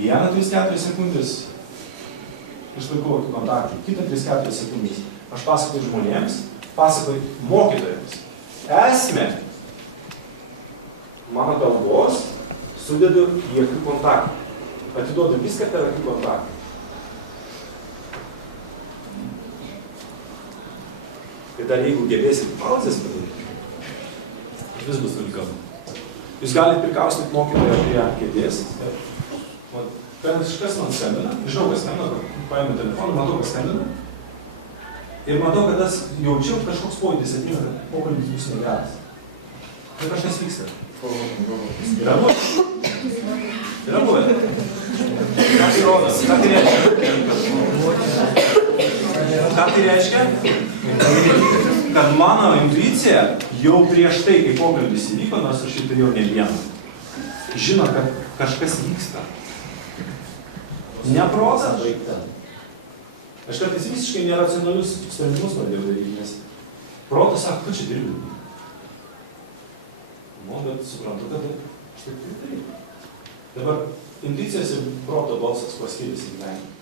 vieną 3-4 sekundės išlaikau akių kontaktą, kitą 3-4 sekundės. Aš pasakoju žmonėms, pasakoju mokytojams. Esmę mano kalbos sudedu į akių kontaktą. Atiduodu viską per akių kontaktą. Ir dar jeigu gebėsit pauzės padaryti, vis bus nulikama. Jūs galite prikaustyti mokytoją prie kėdės. Kažkas man skambina, žinau, kas skambina, paėmė telefoną, matau, kas skambina. Ir matau, kad aš jaučiau kažkoks pojūtis ateina, kad pokalbis bus negeras. Tai kažkas vyksta. Yra buvę? Yra buvę. Ką tai rodo? Ką tai reiškia? Ką tai reiškia? Kad mano intuicija jau prieš tai, kai pokalbis įvyko, nors aš šitą jau ne vieną, žino, kad kažkas vyksta. Neprotas. Aš kartais visiškai neracionalius sprendimus pradėjau daryti, nes protas sako, kad čia dirbi. Bet suprantu, kad aš taip daryti. Dabar intuicijos ir proto balsas kuo skiriasi gyvenime.